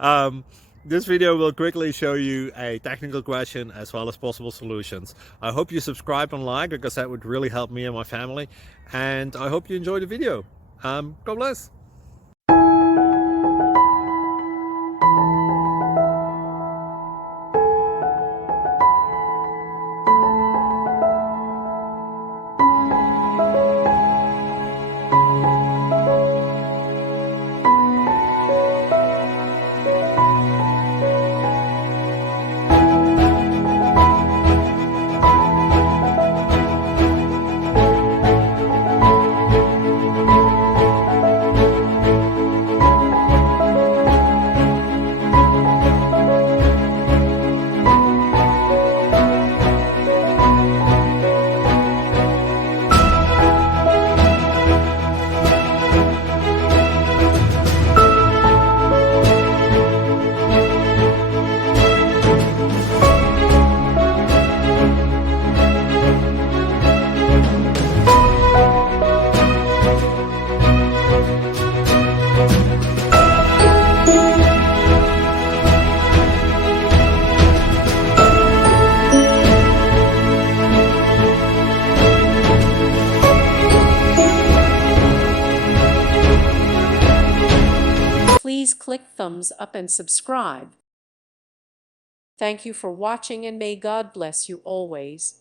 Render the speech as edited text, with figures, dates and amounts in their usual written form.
um, this video will quickly show you a technical question as well as possible solutions. I hope you subscribe and like, because that would really help me and my family. And I hope you enjoy the video. God bless. Please click thumbs up and subscribe. Thank you for watching, and may God bless you always.